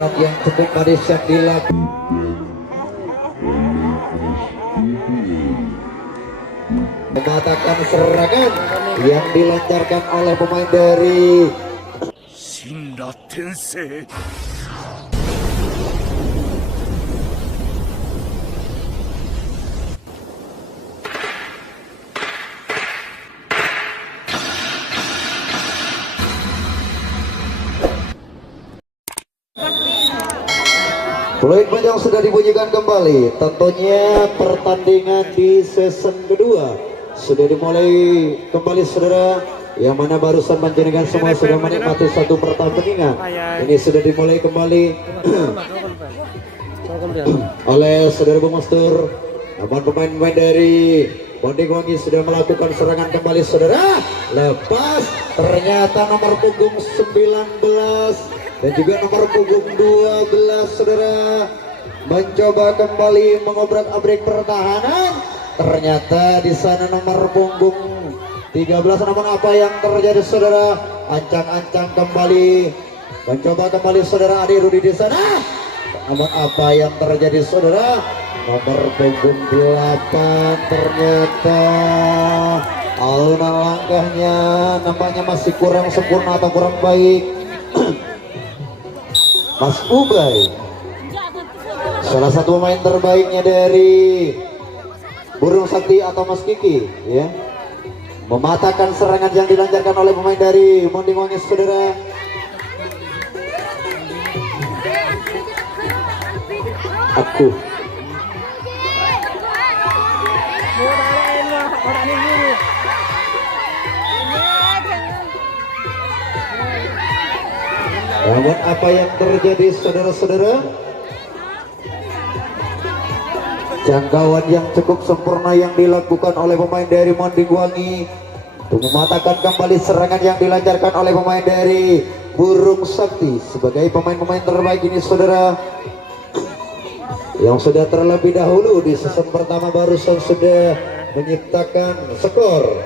yang cukup manis yang dilakukan mematakan serangan yang dilancarkan oleh pemain dari Shinra Tensei. Fluid panjang sudah dibunyikan kembali. Tentunya pertandingan di season kedua sudah dimulai kembali, saudara. Yang mana barusan panjenengan semua sudah menikmati satu pertandingan. Ini sudah dimulai kembali oleh saudara Bung Mastur. Namun pemain-pemain dari Bonding Wangi sudah melakukan serangan kembali, saudara. Lepas, ternyata nomor punggung 19 dan juga nomor punggung 12, saudara, mencoba kembali mengobrak-abrik pertahanan. Ternyata di sana nomor punggung 13, namun apa yang terjadi, saudara? Ancang-ancang kembali, mencoba kembali, saudara, Adi Rudi di sana. Namun apa yang terjadi, saudara? Nomor punggung 8 ternyata alunan langkahnya nampaknya masih kurang sempurna atau kurang baik. Mas Ubay, salah satu pemain terbaiknya dari Burung Sakti atau Mas Kiki, ya, mematahkan serangan yang dilancarkan oleh pemain dari Bonding Wangi, saudara. Aku namun apa yang terjadi, saudara-saudara? Jangkauan yang cukup sempurna yang dilakukan oleh pemain dari Bonding Wangi untuk mematahkan kembali serangan yang dilancarkan oleh pemain dari Burung Sakti sebagai pemain-pemain terbaik ini, saudara, yang sudah terlebih dahulu di season pertama barusan sudah menciptakan skor.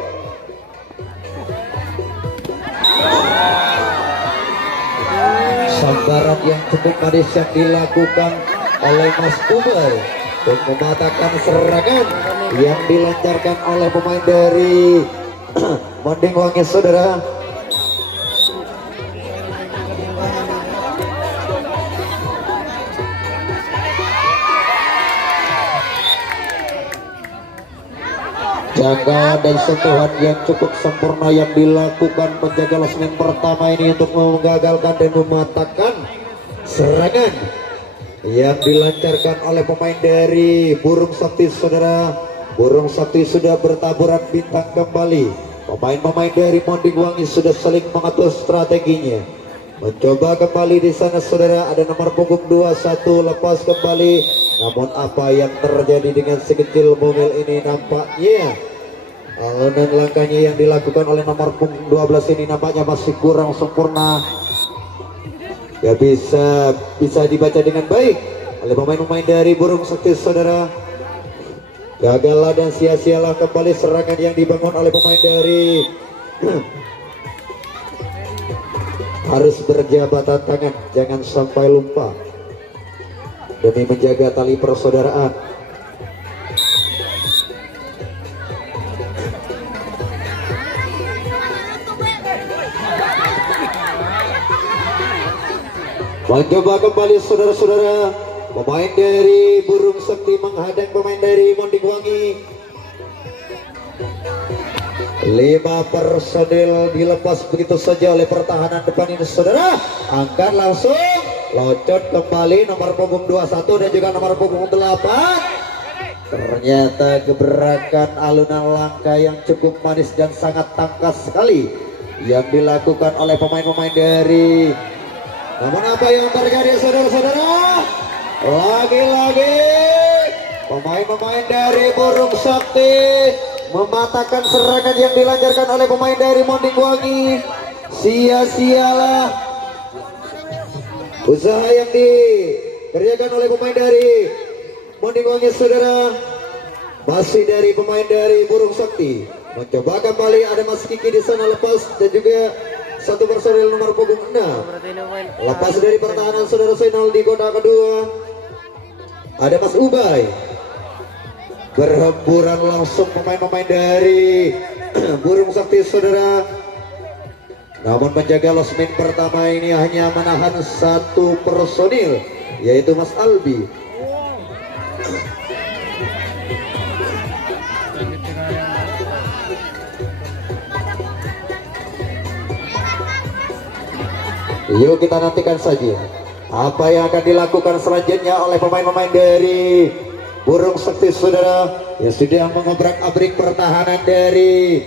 Sambaran yang cukup manis yang dilakukan oleh Mas Ubay untuk mematahkan serangan yang dilancarkan oleh pemain dari Bonding Wangi, saudara. Jaga dan sentuhan yang cukup sempurna yang dilakukan penjaga losmen pertama ini untuk menggagalkan dan mematahkan serangan yang dilancarkan oleh pemain dari Burung Sakti, saudara. Burung Sakti sudah bertaburan bintang kembali. Pemain-pemain dari Bonding Wangi sudah saling mengatur strateginya, mencoba kembali di sana, saudara. Ada nomor punggung 21 lepas kembali. Namun apa yang terjadi dengan sekecil mobil ini, nampaknya alunan langkahnya yang dilakukan oleh nomor punggung 12 ini nampaknya masih kurang sempurna. Ya, bisa dibaca dengan baik oleh pemain-pemain dari Burung Sakti, saudara. Gagallah dan sia-sialah kembali serangan yang dibangun oleh pemain dari harus berjabatan tangan, jangan sampai lupa demi menjaga tali persaudaraan. Mencoba kembali, saudara-saudara, pemain dari Burung Sakti menghadang pemain dari Bonding Wangi. 5 personil dilepas begitu saja oleh pertahanan depan ini, saudara. Angkat langsung, loncat kembali nomor punggung 21 dan juga nomor punggung 8. Ternyata gebrakan alunan langkah yang cukup manis dan sangat tangkas sekali yang dilakukan oleh pemain-pemain dari. Namun apa yang terjadi, saudara-saudara? Lagi-lagi pemain-pemain dari Burung Sakti mematahkan serangan yang dilancarkan oleh pemain dari Bonding Wangi. Sia-sialah usaha yang dikerjakan oleh pemain dari Bonding Wangi, saudara. Masih dari pemain dari Burung Sakti mencoba kembali, ada Mas Kiki di sana lepas dan juga satu personil nomor punggung 6. Lepas dari pertahanan saudara Zainal di kotak kedua ada Mas Ubay. Berhamburan langsung pemain-pemain dari Burung Sakti saudara. Namun menjaga losmen pertama ini hanya menahan satu personil, yaitu Mas Albi. Yuk kita nantikan saja apa yang akan dilakukan selanjutnya oleh pemain-pemain dari Burung Sakti saudara yang sudah mengobrak-abrik pertahanan dari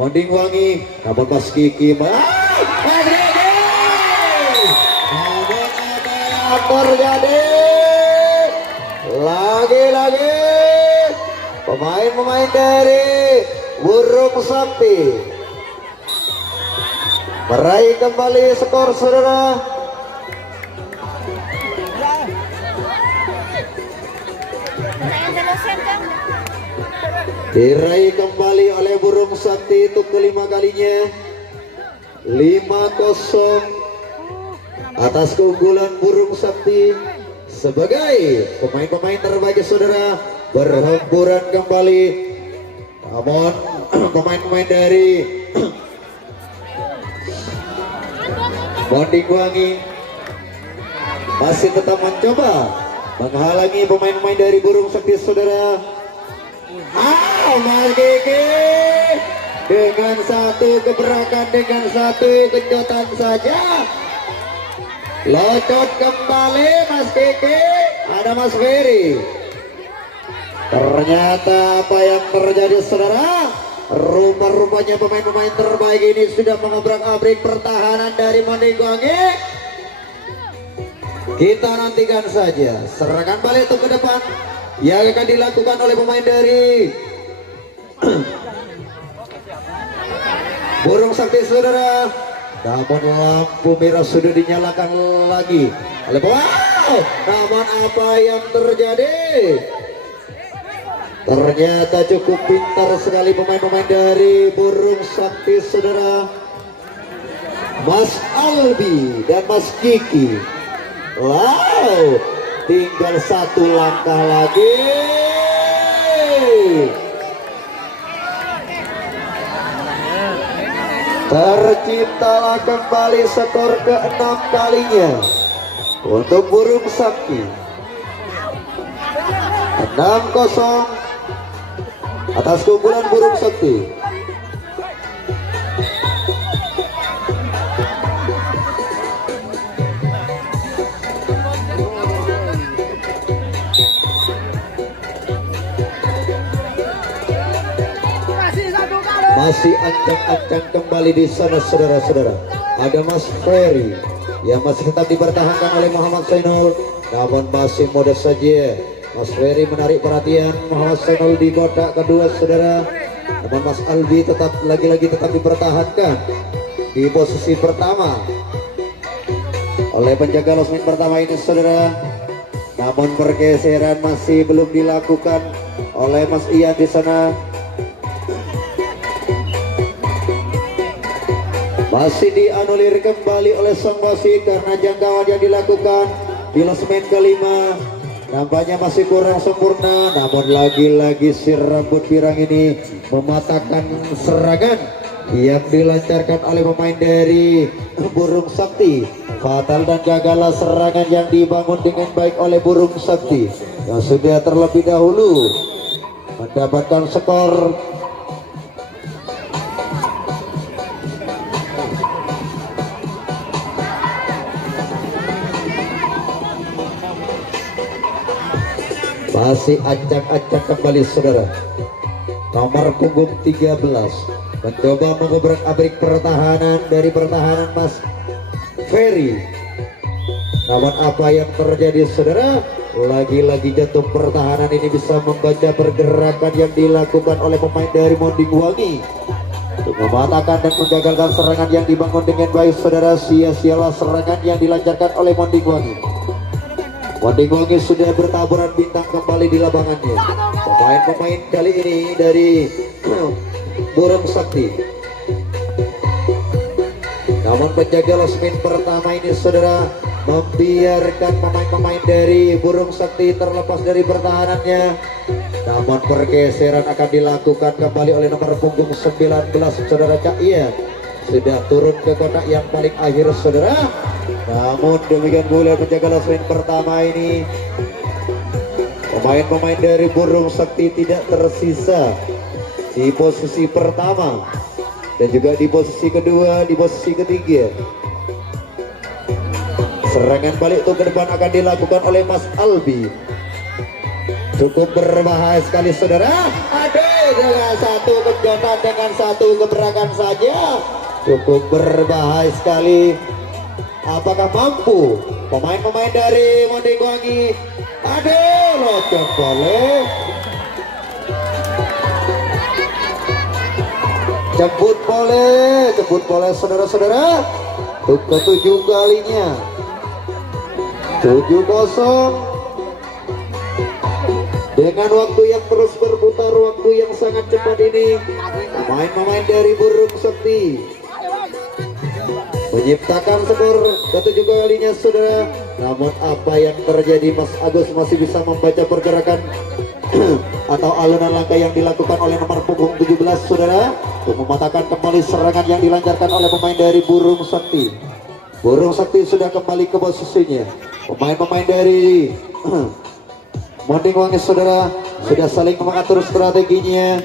Monding Wangi. Namun Mas Kiki terjadi lagi-lagi pemain-pemain dari Burung Sakti meraih kembali skor saudara. Diraih kembali oleh Burung Sakti untuk kelima kalinya, 5-0 atas keunggulan Burung Sakti. Sebagai pemain-pemain terbaik saudara berhamburan kembali. Namun pemain-pemain dari Monding Wangi masih tetap mencoba menghalangi pemain-pemain dari Burung Sakti saudara. Mas Kiki dengan satu gebrakan, dengan satu kejotan saja locot kembali Mas Kiki. Ada Mas Ferry. Ternyata apa yang terjadi saudara, rupa-rupanya pemain-pemain terbaik ini sudah mengobrak-abrik pertahanan dari Monding Wangi. Kita nantikan saja serangan balik untuk ke depan yang akan dilakukan oleh pemain dari Burung Sakti saudara. Namun lampu merah sudah dinyalakan lagi oleh namun apa yang terjadi? Ternyata cukup pintar sekali pemain-pemain dari Burung Sakti saudara. Mas Albi dan Mas Kiki. Wow, tinggal satu langkah lagi. Terciptalah kembali skor ke-6 kalinya untuk Burung Sakti. 6-0 atas keunggulan Burung Sakti. Masih ancang-ancang kembali di sana saudara-saudara. Ada Mas Ferry yang masih tetap dipertahankan oleh Muhammad Zainul, namun masih modest saja. Mas Ferry menarik perhatian Muhammad Zainul di kotak kedua saudara. Namun Mas Albi tetap lagi-lagi tetap dipertahankan di posisi pertama oleh penjaga losmen pertama ini saudara. Namun pergeseran masih belum dilakukan oleh Mas Ian di sana. Masih dianulir kembali oleh sang wasit karena jangkauan yang dilakukan di losmen kelima nampaknya masih kurang sempurna. Namun lagi-lagi si rambut pirang ini mematahkan serangan yang dilancarkan oleh pemain dari Burung Sakti. Fatal dan gagallah serangan yang dibangun dengan baik oleh Burung Sakti yang sudah terlebih dahulu mendapatkan skor masih acak-acak kembali saudara. Nomor punggung 13 mencoba mengobrak-abrik pertahanan dari pertahanan Mas Ferry. Namun apa yang terjadi saudara, lagi-lagi jantung pertahanan ini bisa membaca pergerakan yang dilakukan oleh pemain dari Monding Wangi untuk mematahkan dan menggagalkan serangan yang dibangun dengan baik saudara. Sia-sialah serangan yang dilancarkan oleh Monding Wangi. Monding Wangi sudah bertaburan bintang kembali di lapangannya. Pemain-pemain kali ini dari Burung Sakti Namun penjaga losmen pertama ini saudara membiarkan pemain-pemain dari Burung Sakti terlepas dari pertahanannya. Namun pergeseran akan dilakukan kembali oleh nomor punggung 19 saudara Cahya. Sudah turun ke kotak yang paling akhir saudara. Namun demikian pula penjaga losmen pertama ini, pemain-pemain dari Burung Sakti tidak tersisa di posisi pertama dan juga di posisi kedua, di posisi ketiga. Serangan balik itu ke depan akan dilakukan oleh Mas Albi. Cukup berbahaya sekali saudara. Aduh, dengan satu kegiatan, dengan satu gebrakan saja cukup berbahaya sekali. Apakah mampu pemain-pemain dari Mondingwangi? Aduh, loncat boleh. Jemput boleh saudara-saudara. Untuk ketujuh kalinya. 7-0. Dengan waktu yang terus berputar, waktu yang sangat cepat ini, pemain-pemain dari Burung Sakti menciptakan skor ketujuh kalinya saudara. Namun apa yang terjadi, Mas Agus masih bisa membaca pergerakan atau alunan langkah yang dilakukan oleh nomor punggung 17 saudara, untuk mematahkan kembali serangan yang dilancarkan oleh pemain dari Burung Sakti. Burung Sakti sudah kembali ke posisinya. Pemain-pemain dari Mondingwangi saudara sudah saling mengatur strateginya.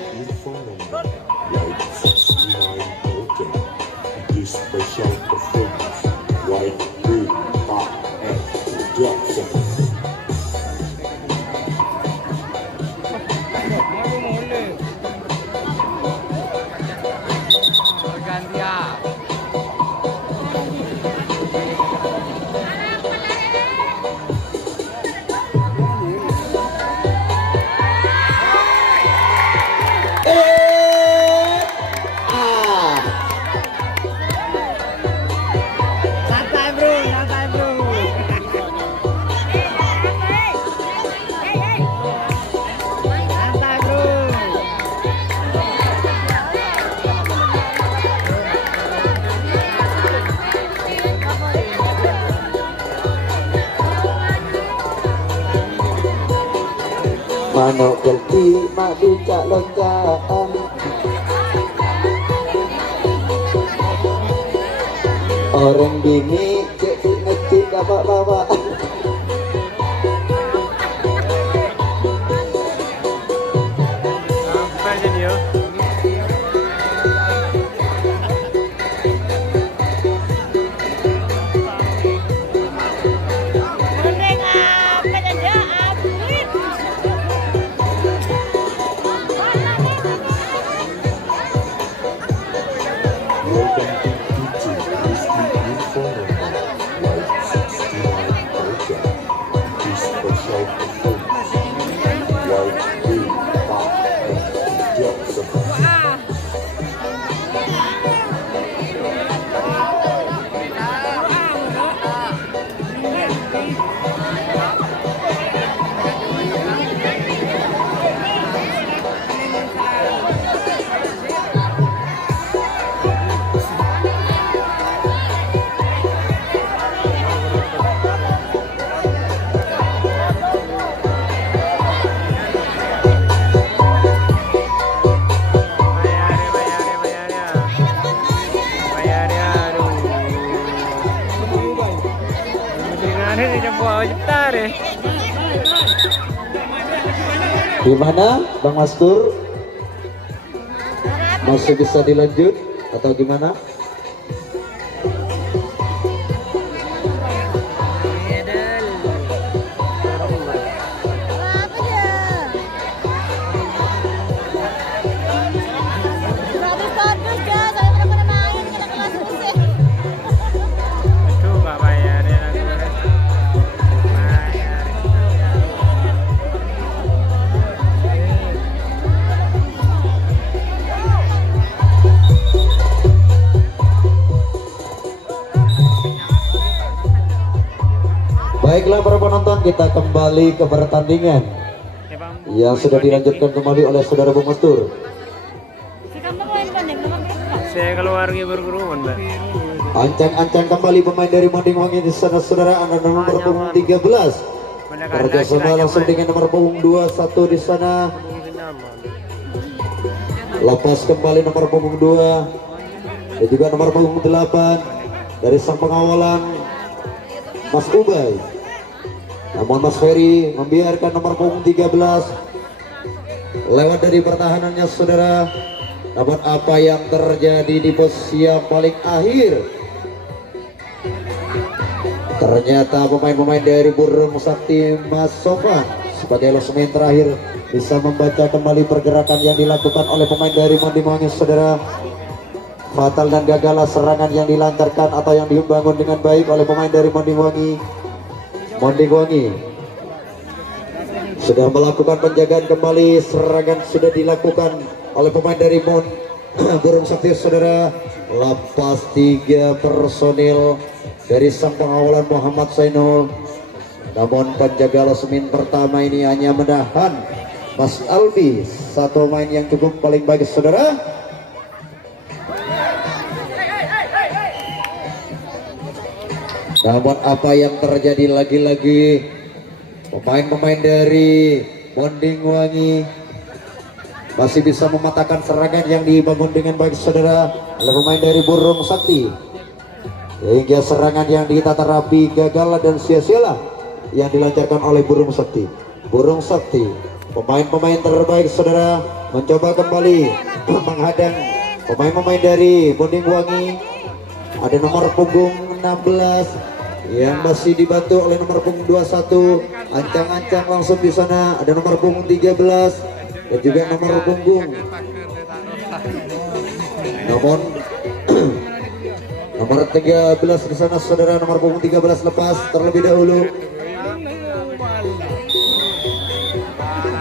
Manuk gelti mak dicak loncakan, orang bini cek ngecik bapak-bapak. Gimana Bang Mastur? Masih bisa dilanjut atau gimana? Baiklah para penonton, kita kembali ke pertandingan yang sudah dilanjutkan kembali oleh saudara Bung Mastur. Saya keluarga berkerumun, Mbak. Ancang-ancang kembali pemain dari Monding Wangi di sana saudara, ada nomor punggung 13 kerjasama langsung dengan nomor punggung 21 di sana. Lepas kembali nomor punggung 2 dan juga nomor punggung 8 dari sang pengawalan Mas Ubay. Namun Mas Ferry membiarkan nomor punggung 13 lewat dari pertahanannya saudara. Namun apa yang terjadi di posisi yang paling akhir, ternyata pemain-pemain dari Burung Sakti Mas Sofan sebagai losemen terakhir bisa membaca kembali pergerakan yang dilakukan oleh pemain dari Monding Wangi saudara. Fatal dan gagal serangan yang dilancarkan atau yang dibangun dengan baik oleh pemain dari Monding Wangi. Monding Wangi sudah melakukan penjagaan kembali, serangan sudah dilakukan oleh pemain dari Burung Sakti saudara. Lepas 3 personil dari sang pengawalan Muhammad Zainul. Namun penjaga losemen pertama ini hanya menahan Mas Albi, satu main yang cukup paling baik saudara. Namun apa yang terjadi, lagi-lagi pemain-pemain dari Monding Wangi masih bisa mematahkan serangan yang dibangun dengan baik saudara oleh pemain dari Burung Sakti, hingga serangan yang ditata rapi gagal dan sia-sialah yang dilancarkan oleh Burung Sakti. Burung Sakti pemain-pemain terbaik saudara mencoba kembali menghadang pemain-pemain dari Monding Wangi. Ada nomor punggung 16 yang masih dibantu oleh nomor punggung 21. Ancang-ancang langsung di sana. Ada nomor punggung 13 dan juga nomor punggung nomor 13 di sana saudara. Nomor punggung 13 lepas terlebih dahulu.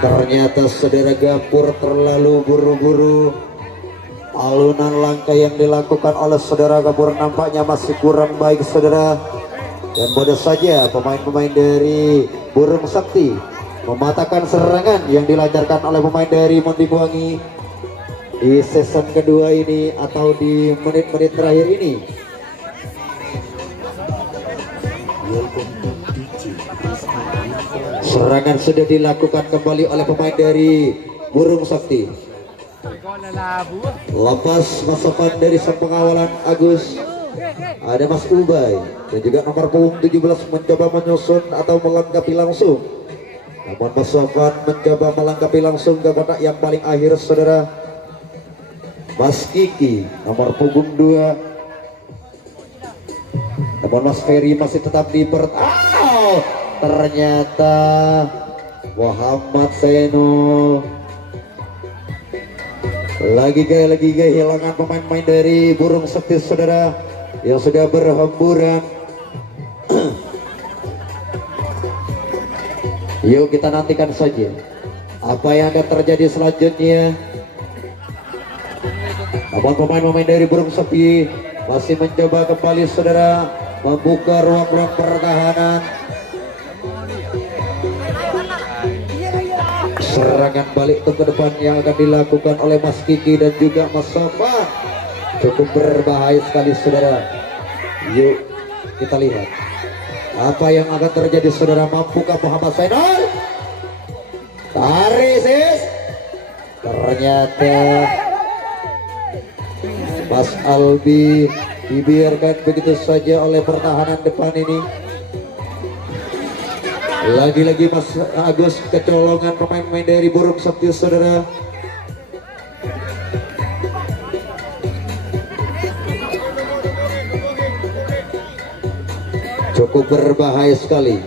Ternyata saudara Gapur terlalu buru-buru. Alunan langkah yang dilakukan oleh saudara Gapur nampaknya masih kurang baik saudara. Dan bodoh saja pemain-pemain dari Burung Sakti mematahkan serangan yang dilancarkan oleh pemain dari Monding Wangi di season kedua ini atau di menit-menit terakhir ini. Serangan sudah dilakukan kembali oleh pemain dari Burung Sakti. Lepas masukan dari sang pengawalan Agus, ada Mas Ubay dan juga nomor punggung 17 mencoba menyusun atau melengkapi langsung. Namun Mas Sofan mencoba melengkapi langsung ke kotak yang paling akhir saudara. Mas Kiki nomor punggung 2. Namun Mas Ferry masih tetap di ternyata Muhammad Zainul lagi gaya kehilangan pemain-pemain dari Burung Sakti saudara yang sudah berhamburan. Yuk kita nantikan saja apa yang akan terjadi selanjutnya. Namun pemain-pemain dari Burung Sakti masih mencoba kembali saudara membuka ruang-ruang pertahanan. Serangan balik ke depan yang akan dilakukan oleh Mas Kiki dan juga Mas Sofan cukup berbahaya sekali saudara. Yuk kita lihat apa yang akan terjadi saudara. Mampukah Muhammad Zainul? Tarik sis. Ternyata Mas Albi dibiarkan begitu saja oleh pertahanan depan ini. Lagi-lagi Mas Agus kecolongan pemain-pemain dari Burung Sakti saudara. Cukup berbahaya sekali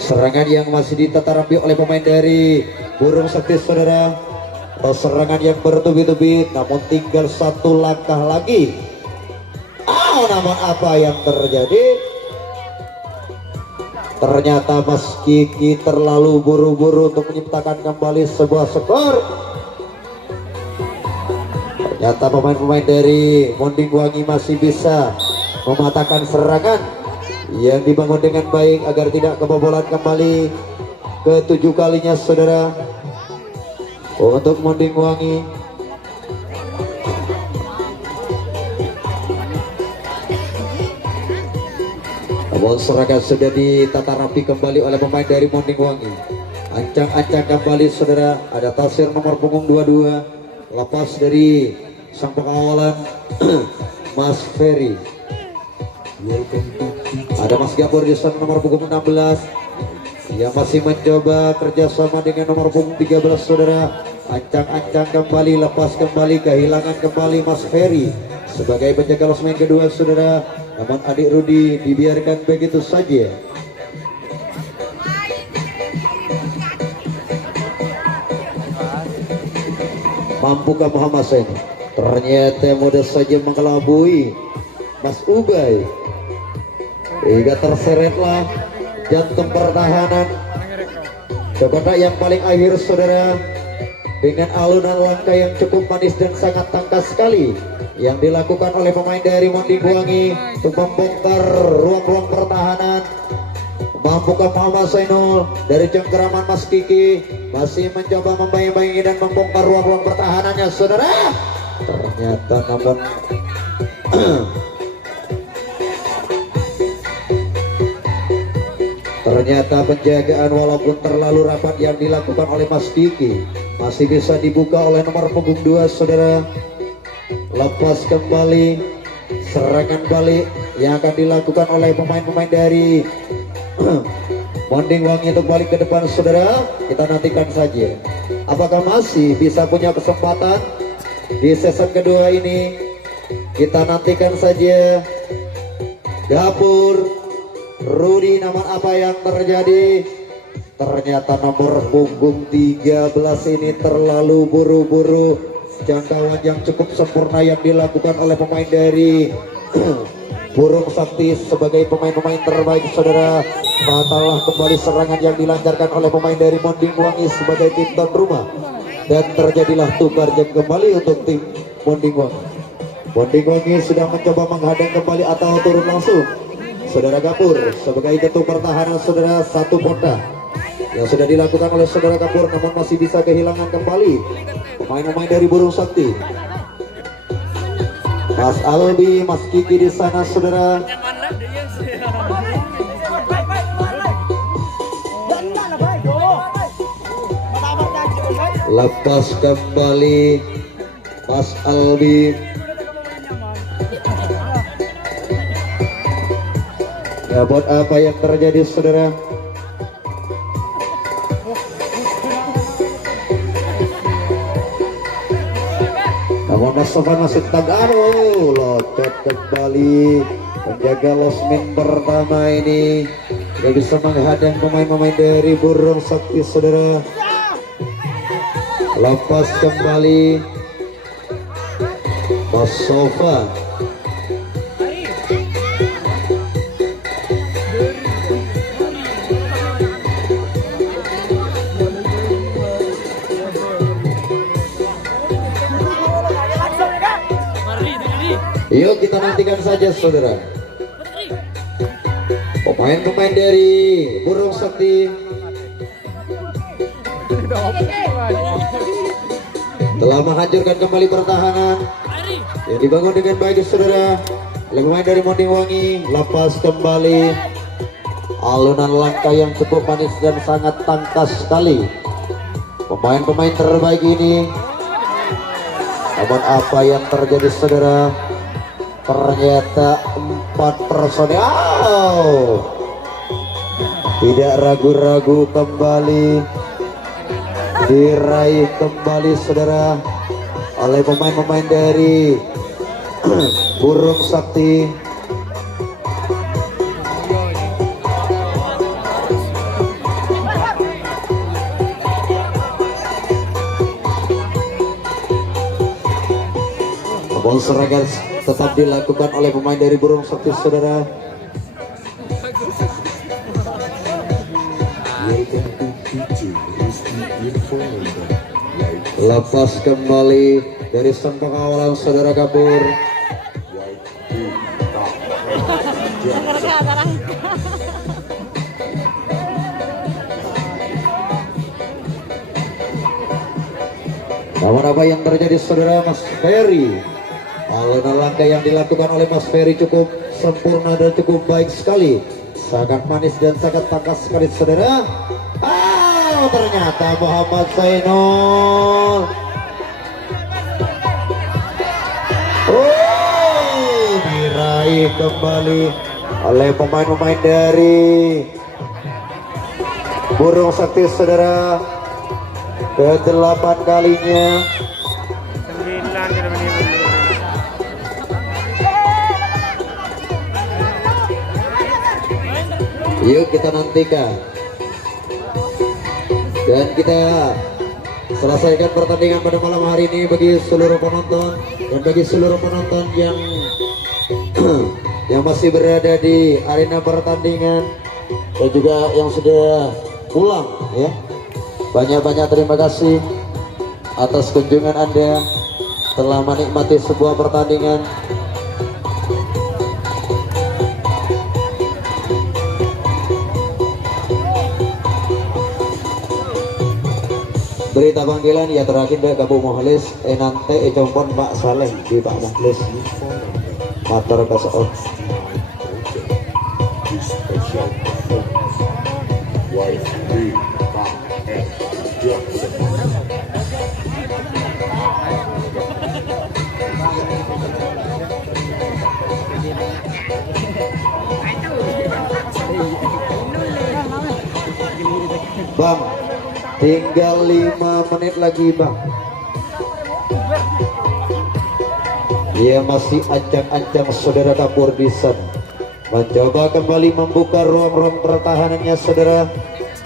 serangan yang masih ditata rapi oleh pemain dari Burung Sakti saudara. Serangan yang bertubi-tubi, namun tinggal satu langkah lagi. Namun apa yang terjadi? Ternyata Mas Kiki terlalu buru-buru untuk menciptakan kembali sebuah skor. Ternyata pemain-pemain dari Monding Wangi masih bisa mematahkan serangan yang dibangun dengan baik agar tidak kebobolan kembali ke-7 kalinya saudara untuk Monding Wangi. Namun serangan sudah ditata rapi kembali oleh pemain dari Monding Wangi. Ancang-ancang kembali saudara, ada tasir nomor punggung 22, lepas dari sang pengawalan Mas Ferry. Ada Mas Gabur di sana nomor punggung 16 yang masih mencoba kerjasama dengan nomor punggung 13 saudara. Ancang-ancang kembali, lepas kembali, kehilangan kembali Mas Ferry sebagai penjaga losmen kedua saudara. Namun adik Rudi dibiarkan begitu saja. Mampukah Muhammad Sen? Ternyata mudah saja mengelabui Mas Ubay. Hingga terseretlah jantung pertahanan ke kotak yang paling akhir saudara, dengan alunan langkah yang cukup manis dan sangat tangkas sekali yang dilakukan oleh pemain dari Monding Wangi untuk membongkar ruang-ruang pertahanan. Mampukah Muhammad Zainul dari cengkeraman Mas Kiki masih mencoba membayang-bayangi dan membongkar ruang-ruang pertahanannya saudara. Ternyata namun ternyata penjagaan walaupun terlalu rapat yang dilakukan oleh Mas Kiki masih bisa dibuka oleh nomor punggung 2 saudara. Lepas kembali, serangan balik yang akan dilakukan oleh pemain-pemain dari Monding Wangi untuk balik ke depan saudara. Kita nantikan saja apakah masih bisa punya kesempatan di season kedua ini. Kita nantikan saja. Gabur Rudi, namun apa yang terjadi? Ternyata nomor punggung 13 ini terlalu buru-buru. Jangkauan yang cukup sempurna yang dilakukan oleh pemain dari Burung Sakti sebagai pemain-pemain terbaik saudara. Fatallah kembali serangan yang dilancarkan oleh pemain dari Monding Wangi sebagai tim tuan rumah, dan terjadilah tukar jam kembali untuk tim Monding Wangi. Monding Wangi sudah mencoba menghadang kembali atau turun langsung saudara. Gapur sebagai ketua pertahanan saudara, satu ponda yang sudah dilakukan oleh saudara Gapur, namun masih bisa kehilangan kembali pemain-pemain dari Burung Sakti. Mas Albi, Mas Kiki di sana saudara. Lepas kembali Mas Albi. Ya, buat apa yang terjadi saudara? Namun Mas Sofan masih tagaro, locot kembali penjaga losmen pertama ini tidak bisa menghadang pemain-pemain dari Burung Sakti saudara. Lepas kembali Mas Sofan. Yuk kita nantikan saja saudara. Pemain-pemain dari Burung Sakti telah menghancurkan kembali pertahanan yang dibangun dengan baik saudara oleh pemain dari Monding Wangi. Lepas kembali, alunan langkah yang cukup manis dan sangat tangkas sekali pemain-pemain terbaik ini. Namun apa yang terjadi saudara? Ternyata 4 personil tidak ragu-ragu kembali diraih kembali saudara oleh pemain-pemain dari Burung Sakti. Namun serangan tetap dilakukan oleh pemain dari Burung Sakti saudara. Lepas kembali dari sang pengawalan saudara Gabur. Namun apa yang terjadi saudara? Mas Ferry, alunan langkah yang dilakukan oleh Mas Ferry cukup sempurna dan cukup baik sekali sangat manis dan sangat tangkas sekali saudara. Ternyata Muhammad Zainul diraih kembali oleh pemain-pemain dari Burung Sakti saudara, ke-8 kalinya. Yuk kita nantikan dan kita selesaikan pertandingan pada malam hari ini bagi seluruh penonton dan bagi seluruh penonton yang yang masih berada di arena pertandingan dan juga yang sudah pulang ya. Banyak-banyak terima kasih atas kunjungan Anda telah menikmati sebuah pertandingan. Berita panggilan ya terakhir dari Kabu Mohlis nanti compon Pak Saleh di Pak Mohlis motor kasih. Bang, tinggal 5 menit lagi bang. Dia masih ancang-ancang saudara dapur di sana, mencoba kembali membuka ruang-ruang pertahanannya saudara,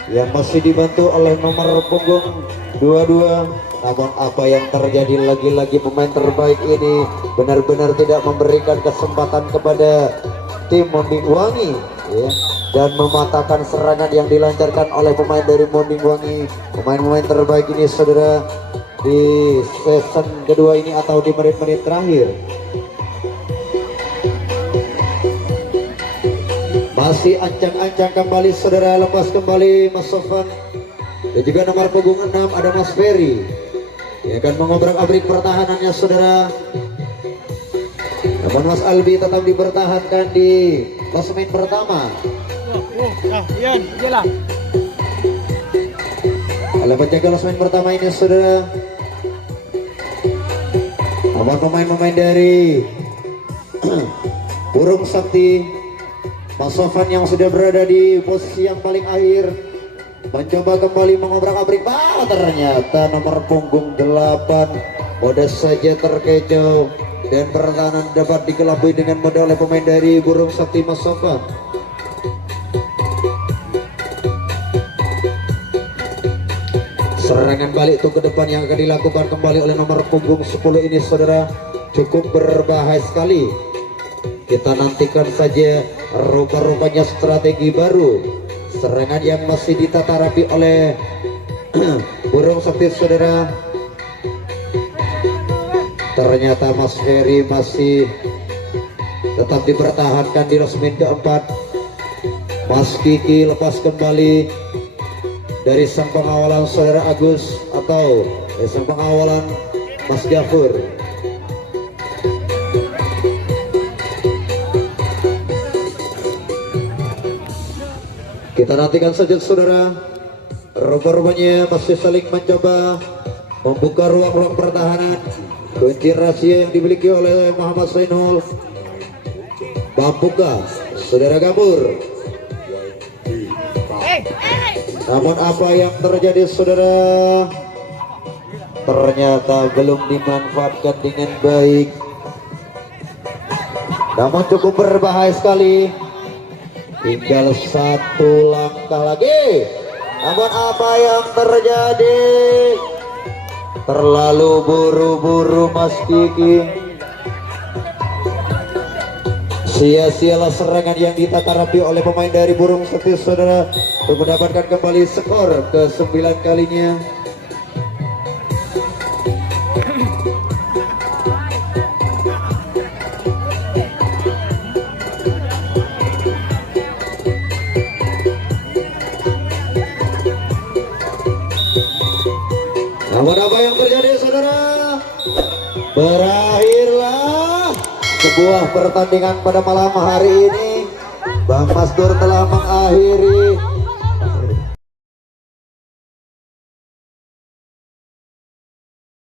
yang masih dibantu oleh nomor punggung 22. Namun apa yang terjadi, lagi-lagi pemain terbaik ini benar-benar tidak memberikan kesempatan kepada tim Monding Wangi ya, dan mematahkan serangan yang dilancarkan oleh pemain dari Monding Wangi. Pemain-pemain terbaik ini saudara di season kedua ini atau di menit-menit terakhir masih ancang-ancang kembali saudara. Lepas kembali Mas Sofan dan juga nomor punggung 6 ada Mas Ferry yang akan mengobrak-abrik pertahanannya saudara. Namun Mas Albi tetap dipertahankan di klasemen pertama. Oleh penjaga klasemen pertama ini saudara, pemain-pemain dari Burung Sakti. Mas Sofan yang sudah berada di posisi yang paling akhir mencoba kembali mengobrak-abrik. Ternyata nomor punggung 8 mudah saja terkecoh dan pertahanan dapat dikelabui dengan mudah oleh pemain dari Burung Sakti Mas Sofan. Serangan balik itu ke depan yang akan dilakukan kembali oleh nomor punggung 10 ini saudara, cukup berbahaya sekali. Kita nantikan saja rupa-rupanya strategi baru serangan yang masih ditata rapi oleh Burung Sakti saudara. Ternyata Mas Ferry masih tetap dipertahankan di klasemen keempat. Mas Kiki lepas kembali dari sang pengawalan saudara Agus atau dari sang pengawalan Mas Jafur. Kita nantikan saja saudara, rupa-rupanya masih saling mencoba membuka ruang-ruang pertahanan. Kunci rahasia yang dimiliki oleh Muhammad Zainul, Bambuka saudara Gambur. Namun apa yang terjadi saudara, ternyata belum dimanfaatkan dengan baik. Namun cukup berbahaya sekali. Tinggal 1 langkah lagi. Namun apa yang terjadi, terlalu buru-buru Mas Kiki. Sia-sialah serangan yang ditata rapi oleh pemain dari Burung Sakti saudara untuk mendapatkan kembali skor ke-9 kalinya. Namun apa yang terjadi saudara, berakhirlah sebuah pertandingan pada malam hari ini Bang Masdur telah mengakhiri